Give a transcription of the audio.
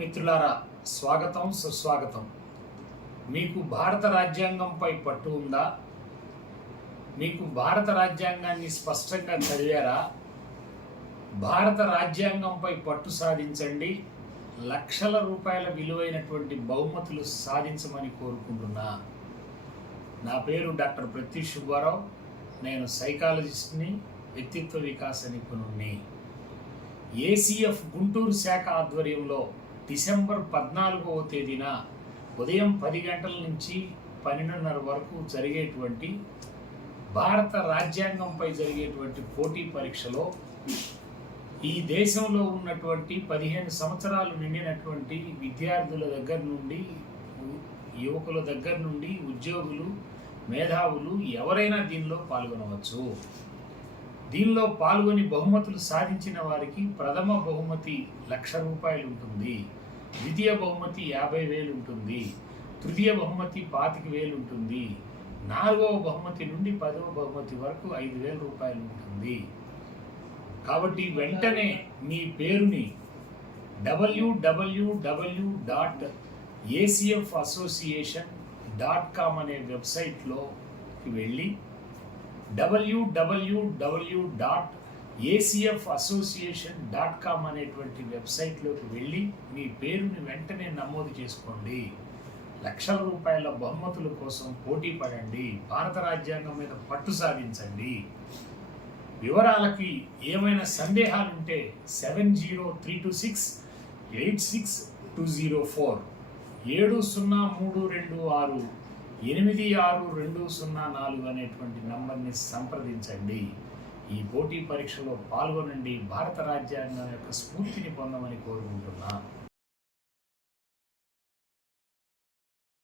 మిత్రులారా, స్వాగతం సుస్వాగతం. మీకు భారత రాజ్యాంగంపై పట్టు ఉందా? మీకు భారత రాజ్యాంగాన్ని స్పష్టంగా చదివారా? భారత రాజ్యాంగంపై పట్టు సాధించండి. లక్షల రూపాయల విలువైనటువంటి బహుమతులు సాధించమని కోరుకుంటున్నా. నా పేరు డాక్టర్ ప్రత్యూష్ సుబ్బారావు. నేను సైకాలజిస్ట్ని, వ్యక్తిత్వ వికాస నిపుణుణ్ణి. ఏసీఎఫ్ గుంటూరు శాఖ ఆధ్వర్యంలో డిసెంబర్ 14వ తేదీన ఉదయం 10 గంటల నుంచి 12:30 వరకు జరిగేటువంటి భారత రాజ్యాంగంపై జరిగేటువంటి పోటీ పరీక్షలో ఈ దేశంలో ఉన్నటువంటి 15 సంవత్సరాలు నిండినటువంటి విద్యార్థుల దగ్గర నుండి, యువకుల దగ్గర నుండి, ఉద్యోగులు, మేధావులు ఎవరైనా దీనిలో పాల్గొనవచ్చు. దీనిలో పాల్గొని బహుమతులు సాధించిన వారికి ప్రథమ బహుమతి 1,00,000 రూపాయలు ఉంటుంది, ద్వితీయ బహుమతి 50,000 ఉంటుంది, తృతీయ బహుమతి 25,000 ఉంటుంది, 4వ బహుమతి నుండి 10వ బహుమతి వరకు 5,000 రూపాయలు ఉంటుంది. కాబట్టి వెంటనే మీ పేరుని www.acfassociation.com అనే వెబ్సైట్లోకి వెళ్ళి www.acfassociation.com అనేటువంటి వెబ్సైట్లోకి వెళ్ళి మీ పేరుని వెంటనే నమోదు చేసుకోండి. లక్షల రూపాయల బహుమతుల కోసం పోటీ పడండి. భారత రాజ్యాంగం మీద పట్టు సాధించండి. వివరాలకి ఏమైనా సందేహాలుంటే 7032686204 7032686204 అనేటువంటి నంబర్ని సంప్రదించండి. ఈ పోటీ పరీక్షలో పాల్గొనండి. భారత రాజ్యాంగం యొక్క స్ఫూర్తిని పొందమని కోరుకుంటున్నా.